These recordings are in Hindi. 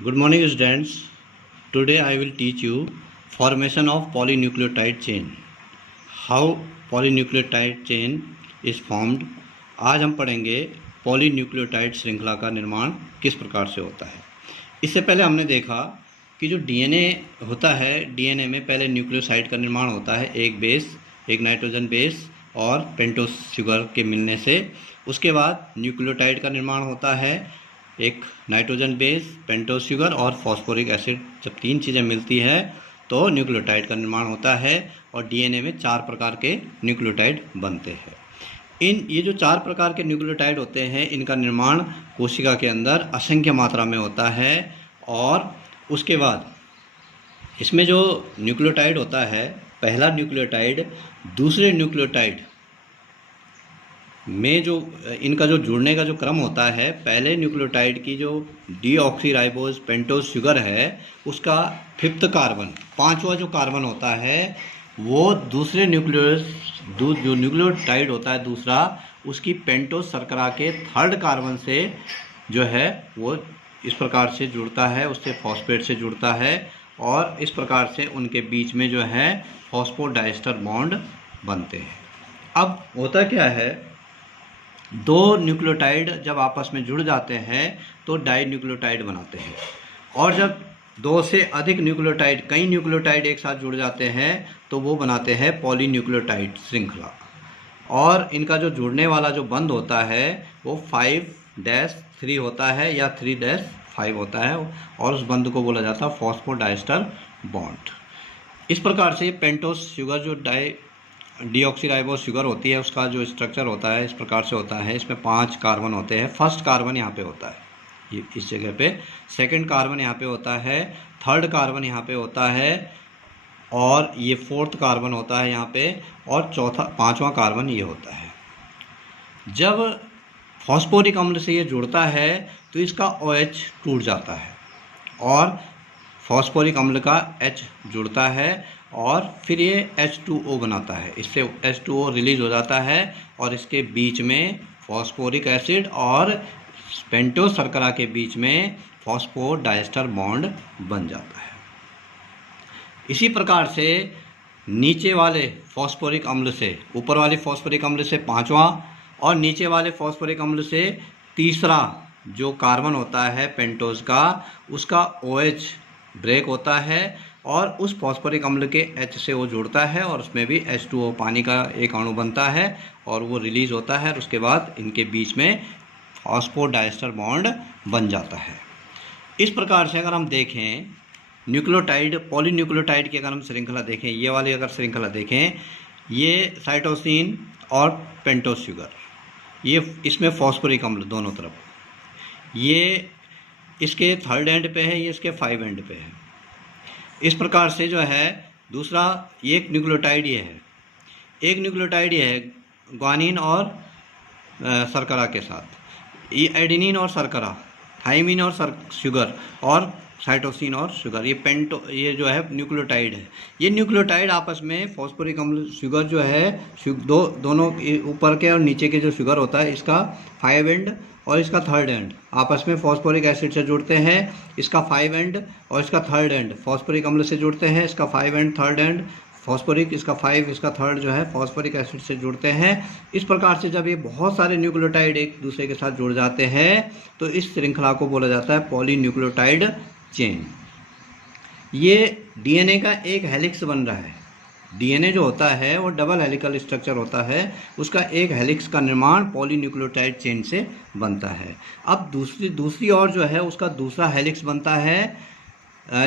Good morning students. Today I will teach you formation of polynucleotide chain. How polynucleotide chain is formed. आज हम पढ़ेंगे पॉलीन्यूक्लियोटाइड श्रृंखला का निर्माण किस प्रकार से होता है। इससे पहले हमने देखा कि जो डीएनए होता है, डीएनए में पहले न्यूक्लियोसाइड का निर्माण होता है, एक बेस, एक नाइट्रोजन बेस और पेंटोस शुगर के मिलने से। उसके बाद न्यूक्लियोटाइड का निर्माण होता है, एक नाइट्रोजन बेस, पेंटोस शुगर और फॉस्फोरिक एसिड। जब तीन चीज़ें मिलती है तो न्यूक्लियोटाइड का निर्माण होता है और डीएनए में 4 प्रकार के न्यूक्लियोटाइड बनते हैं। ये जो 4 प्रकार के न्यूक्लियोटाइड होते हैं, इनका निर्माण कोशिका के अंदर असंख्य मात्रा में होता है। और उसके बाद इसमें जो न्यूक्लियोटाइड होता है, पहला न्यूक्लियोटाइड दूसरे न्यूक्लियोटाइड में जो इनका जो जुड़ने का जो क्रम होता है, पहले न्यूक्लियोटाइड की जो डीऑक्सीराइबोज पेंटोस शुगर है, उसका 5th कार्बन, 5वां जो कार्बन होता है, वो दूसरे जो न्यूक्लियोटाइड होता है दूसरा, उसकी पेंटोस शर्करा के 3rd कार्बन से जो है वो इस प्रकार से जुड़ता है, उससे फॉस्फेट से जुड़ता है और इस प्रकार से उनके बीच में जो है फॉस्फोडाइस्टर बॉन्ड बनते हैं। अब होता क्या है, 2 न्यूक्लियोटाइड जब आपस में जुड़ जाते हैं तो डाई न्यूक्लियोटाइड बनाते हैं, और जब 2 से अधिक न्यूक्लियोटाइड, कई न्यूक्लियोटाइड एक साथ जुड़ जाते हैं तो वो बनाते हैं पॉलीन्यूक्लियोटाइड श्रृंखला। और इनका जो जुड़ने वाला जो बंध होता है वो 5-3 होता है या 3-5 होता है, और उस बंध को बोला जाता है फॉस्फोडाइस्टर बॉन्ड। इस प्रकार से पेंटोस शुगर जो डीऑक्सीराइबोज शुगर होती है, उसका जो स्ट्रक्चर होता है इस प्रकार से होता है। इसमें 5 कार्बन होते हैं। 1st कार्बन यहाँ पे होता है, ये इस जगह पे। 2nd कार्बन यहाँ पे होता है, 3rd कार्बन यहाँ पे होता है, और ये 4th कार्बन होता है यहाँ पे, और 5वां कार्बन ये होता है। जब फॉस्फोरिक अम्ल से ये जुड़ता है तो इसका OH टूट जाता है और फॉस्फोरिक अम्ल का H जुड़ता है और फिर ये H2O बनाता है। इससे H2O रिलीज हो जाता है और इसके बीच में फॉस्फोरिक एसिड और पेंटोस शर्करा के बीच में फॉस्फोडाइस्टर बॉन्ड बन जाता है। इसी प्रकार से नीचे वाले फॉस्फोरिक अम्ल से, ऊपर वाले फॉस्फोरिक अम्ल से 5वां और नीचे वाले फॉस्फोरिक अम्ल से 3रा जो कार्बन होता है पेंटोस का, उसका OH ब्रेक होता है और उस फॉस्फोरिक अम्ल के H से वो जुड़ता है और उसमें भी H2O पानी का एक अणु बनता है और वो रिलीज होता है। और उसके बाद इनके बीच में फॉस्फोडाइस्टर बॉन्ड बन जाता है। इस प्रकार से अगर हम देखें न्यूक्लियोटाइड, पॉलीन्यूक्लियोटाइड की अगर हम श्रृंखला देखें, ये वाली अगर श्रृंखला देखें, ये साइटोसिन और पेंटोस शुगर, ये इसमें फॉस्फोरिक अम्ल दोनों तरफ, ये इसके 3rd एंड पे है, ये इसके 5 एंड पे है। इस प्रकार से जो है दूसरा एक न्यूक्लियोटाइड ये है, एक न्यूक्लियोटाइड ये है ग्वानिन और शर्करा के साथ, ये एडेनिन और शर्करा, थाइमिन और शुगर, और साइटोसिन और शुगर, ये जो है न्यूक्लियोटाइड है। ये न्यूक्लियोटाइड आपस में फॉस्फोरिक अम्ल शुगर जो है, दोनों ऊपर के और नीचे के जो शुगर होता है, इसका 5 एंड और इसका 3rd एंड आपस में फॉस्फोरिक एसिड से जुड़ते हैं। इसका 5 एंड और इसका 3rd एंड फॉस्फोरिक अम्ल से जुड़ते हैं। इसका 5 एंड 3rd एंड फॉस्फोरिक, इसका 5, इसका 3rd जो है फॉस्फोरिक एसिड से जुड़ते हैं। इस प्रकार से जब ये बहुत सारे न्यूक्लियोटाइड एक दूसरे के साथ जुड़ जाते हैं तो इस श्रृंखला को बोला जाता है पॉलीन्यूक्लियोटाइड चेन। ये डीएनए का एक हेलिक्स बन रहा है। डीएनए जो होता है वो डबल हेलिकल स्ट्रक्चर होता है, उसका एक हेलिक्स का निर्माण पॉलीन्यूक्लियोटाइड चेन से बनता है। अब दूसरी ओर जो है उसका दूसरा हेलिक्स बनता है।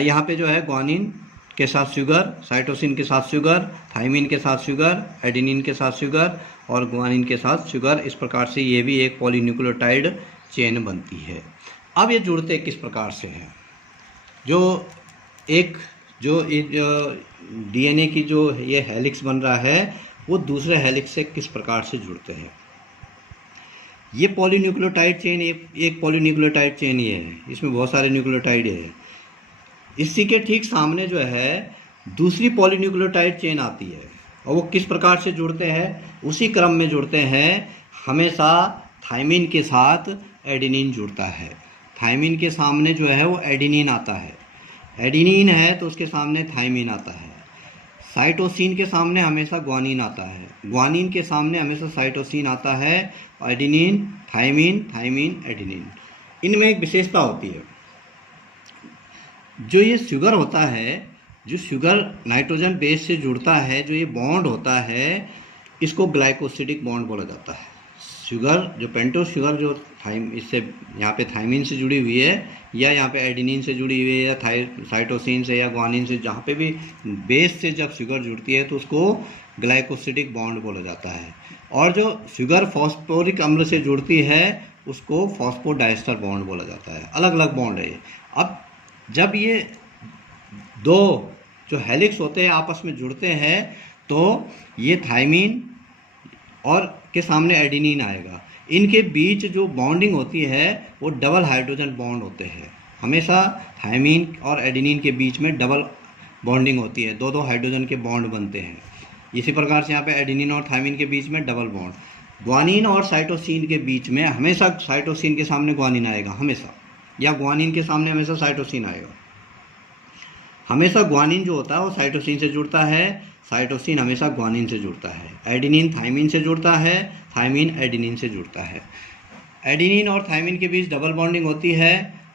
यहाँ पे जो है ग्वानिन के साथ शुगर, साइटोसिन के साथ शुगर, थाइमिन के साथ शुगर, एडेनिन के साथ शुगर और ग्वानिन के साथ शुगर। इस प्रकार से ये भी एक पॉलीन्यूक्लियोटाइड चेन बनती है। अब ये जुड़ते किस प्रकार से हैं, जो डीएनए की जो ये हेलिक्स बन रहा है वो दूसरे हेलिक्स से किस प्रकार से जुड़ते हैं। ये पॉलीन्यूक्लियोटाइड चेन, एक पॉलीन्यूक्लियोटाइड चेन ये है, इसमें बहुत सारे न्यूक्लियोटाइड है। इसी के ठीक सामने जो है दूसरी पॉलीन्यूक्लियोटाइड चेन आती है और वो किस प्रकार से जुड़ते हैं, उसी क्रम में जुड़ते हैं। हमेशा थाइमिन के साथ एडेनिन जुड़ता है थायमीन के सामने जो है वो एडिनिन आता है, एडिनिन है तो उसके सामने थायमीन आता है। साइटोसिन के सामने हमेशा ग्वानिन आता है, ग्वानिन के सामने हमेशा साइटोसिन आता है। एडिनिन, थायमीन, थायमीन, एडिनिन, इनमें एक विशेषता होती है। जो ये शुगर होता है, जो शुगर नाइट्रोजन बेस से जुड़ता है, जो ये बॉन्ड होता है, इसको ग्लाइकोसिडिक बॉन्ड बोला जाता है। शुगर जो पेंटोस शुगर जो इससे यहाँ पे थायमीन से जुड़ी हुई है, या यहाँ पे एडिनिन से जुड़ी हुई है, या साइटोसिन से या ग्वानिन से, जहाँ पे भी बेस से जब शुगर जुड़ती है तो उसको ग्लाइकोसिडिक बॉन्ड बोला जाता है। और जो शुगर फॉस्फोरिक अम्ल से जुड़ती है उसको फॉस्फोडाइस्टर बॉन्ड बोला जाता है। अलग अलग बॉन्ड है ये। अब जब ये दो जो हेलिक्स होते हैं आपस में जुड़ते हैं तो ये थायमीन और के सामने एडिनिन आएगा। इनके बीच जो बॉन्डिंग होती है वो डबल हाइड्रोजन बॉन्ड होते हैं। हमेशा थायमीन और एडिनिन के बीच में डबल बॉन्डिंग होती है, दो दो हाइड्रोजन के बॉन्ड बनते हैं। इसी प्रकार से यहाँ पे एडिनिन और थायमीन के बीच में डबल बॉन्ड। ग्वानिन और साइटोसिन के बीच में हमेशा साइटोसिन के सामने ग्वानिन आएगा हमेशा, या ग्वानिन के सामने हमेशा साइटोसिन आएगा। हमेशा ग्वानिन जो होता है वो साइटोसिन से जुड़ता है, साइटोसिन हमेशा ग्वानिन से जुड़ता है। एडिनिन थायमीन से जुड़ता है, थायमीन एडिनिन से जुड़ता है। एडिनिन और थायमीन के बीच डबल बॉन्डिंग होती है।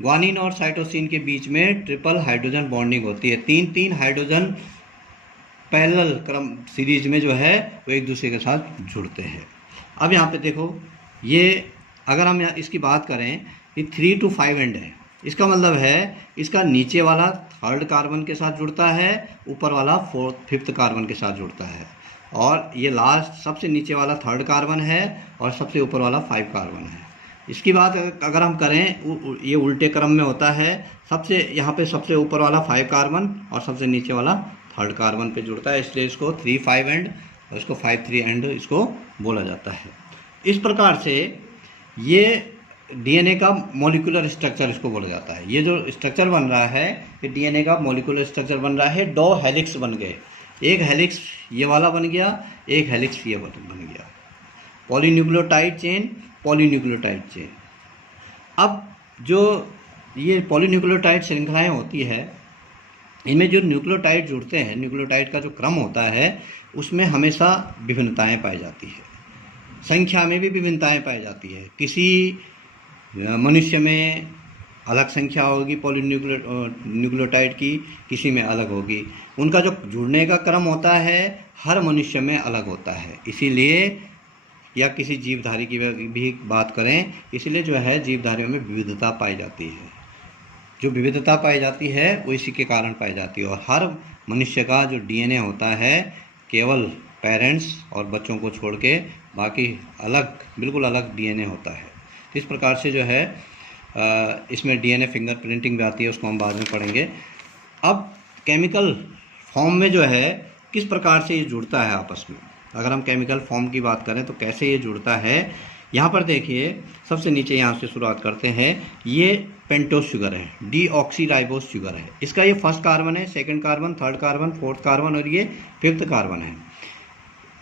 ग्वानिन और साइटोसिन के बीच में ट्रिपल हाइड्रोजन बॉन्डिंग होती है। तीन तीन हाइड्रोजन पैरेलल क्रम सीरीज में जो है वो एक दूसरे के साथ जुड़ते हैं। अब यहाँ पे देखो, ये अगर हम इसकी बात करें, ये 3 to 5 एंड है। इसका मतलब है इसका नीचे वाला थर्ड कार्बन के साथ जुड़ता है, ऊपर वाला फिफ्थ कार्बन के साथ जुड़ता है, और ये लास्ट सबसे नीचे वाला थर्ड कार्बन है और सबसे ऊपर वाला 5 कार्बन है। इसकी बात अगर हम करें, ये उल्टे क्रम में होता है। यहाँ पे सबसे ऊपर वाला 5 कार्बन और सबसे नीचे वाला थर्ड कार्बन पे जुड़ता है, इसलिए इसको 3-5 एंड और इसको 5-3 एंड इसको बोला जाता है। इस प्रकार से ये डीएनए का मॉलिक्यूलर स्ट्रक्चर इसको बोला जाता है। ये जो स्ट्रक्चर बन रहा है ये डीएनए का मॉलिक्यूलर स्ट्रक्चर बन रहा है। 2 हेलिक्स बन गए, एक हेलिक्स ये वाला बन गया, एक हेलिक्स ये बन गया। Polynucleotide chain, polynucleotide chain. अब जो ये पॉलीन्यूक्लियोटाइड श्रृंखलाएँ होती है, इनमें जो न्यूक्लियोटाइड जुड़ते हैं, न्यूक्लियोटाइड का जो क्रम होता है उसमें हमेशा विभिन्नताएँ पाई जाती है। संख्या में भी विभिन्नताएँ पाई जाती है। किसी मनुष्य में अलग संख्या होगी न्यूक्लियोटाइड की, किसी में अलग होगी। उनका जो जुड़ने का क्रम होता है हर मनुष्य में अलग होता है। इसीलिए, या किसी जीवधारी की भी बात करें, इसलिए जो है जीवधारियों में विविधता पाई जाती है। जो विविधता पाई जाती है वो इसी के कारण पाई जाती है। और हर मनुष्य का जो डीएनए होता है केवल पेरेंट्स और बच्चों को छोड़ के बाकी अलग, बिल्कुल अलग डीएनए होता है। इस प्रकार से जो है इसमें डीएनए फिंगरप्रिंटिंग भी आती है, उसको हम बाद में पढ़ेंगे। अब केमिकल फॉर्म में जो है किस प्रकार से ये जुड़ता है आपस में, अगर हम केमिकल फॉर्म की बात करें तो कैसे ये जुड़ता है। यहाँ पर देखिए, सबसे नीचे यहाँ से शुरुआत करते हैं। ये पेंटोस शुगर है, डीऑक्सीराइबोस शुगर है। इसका ये फर्स्ट कार्बन है, second carbon, third carbon, fourth carbon और ये फिफ्थ कार्बन है।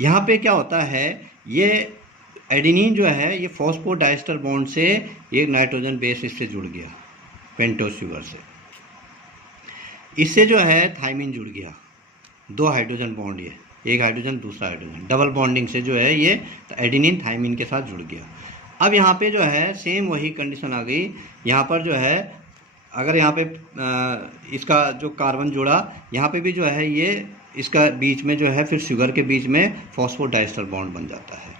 यहाँ पे क्या होता है, ये एडिनिन जो है ये फॉस्फोडाइस्टर बॉन्ड से एक नाइट्रोजन बेस इससे जुड़ गया पेंटोस शुगर से। इससे जो है थायमीन जुड़ गया, 2 हाइड्रोजन बॉन्ड, ये एक हाइड्रोजन दूसरा हाइड्रोजन, डबल बॉन्डिंग से जो है ये एडिनिन थायमीन के साथ जुड़ गया। अब यहाँ पे जो है सेम वही कंडीशन आ गई। यहाँ पर जो है अगर यहाँ पे इसका जो कार्बन जुड़ा, यहाँ पे भी जो है ये इसका बीच में जो है फिर शुगर के बीच में फॉस्फोडाइस्टर बॉन्ड बन जाता है।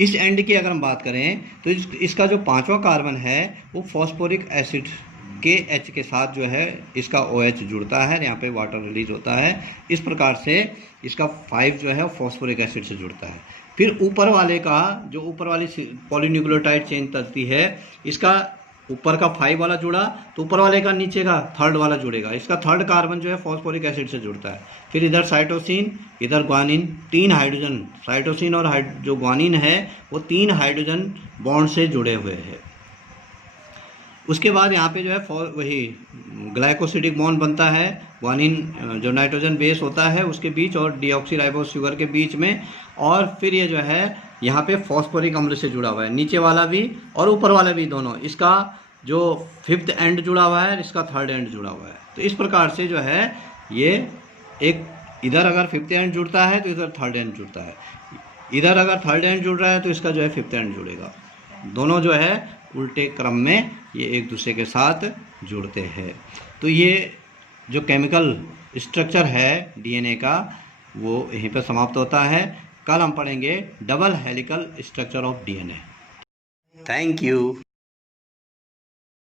इस एंड की अगर हम बात करें तो इसका जो 5वां कार्बन है वो फॉस्फोरिक एसिड KH के साथ जो है इसका OH जुड़ता है, यहाँ पे वाटर रिलीज होता है। इस प्रकार से इसका 5 जो है फॉस्फोरिक एसिड से जुड़ता है। फिर ऊपर वाले का जो ऊपर वाली पॉलीन्यूक्लियोटाइड चेन चलती है, इसका ऊपर का 5 वाला जुड़ा तो ऊपर वाले का नीचे का थर्ड वाला जुड़ेगा। इसका थर्ड कार्बन जो है फॉस्फोरिक एसिड से जुड़ता है। फिर इधर साइटोसिन, इधर ग्वानिन, 3 हाइड्रोजन, साइटोसिन और जो ग्वानिन है वो 3 हाइड्रोजन बॉन्ड से जुड़े हुए हैं। उसके बाद यहाँ पे जो है वही ग्लाइकोसिडिक बॉन्ड बनता है ग्वानिन जो नाइट्रोजन बेस होता है उसके बीच और डीऑक्सीराइबोस शुगर के बीच में। और फिर ये जो है यहाँ पे फॉस्फोरिक अम्ल से जुड़ा हुआ है, नीचे वाला भी और ऊपर वाला भी दोनों। इसका जो फिफ्थ एंड जुड़ा हुआ है, इसका थर्ड एंड जुड़ा हुआ है। तो इस प्रकार से जो है ये एक, इधर अगर फिफ्थ एंड जुड़ता है तो इधर थर्ड एंड जुड़ता है, इधर अगर थर्ड एंड जुड़ रहा है तो इसका जो है फिफ्थ एंड जुड़ेगा। दोनों जो है उल्टे क्रम में ये एक दूसरे के साथ जुड़ते हैं। तो ये जो केमिकल स्ट्रक्चर है डीएनए का वो यहीं पर समाप्त होता है। कल हम पढ़ेंगे double helical structure of DNA. Thank you.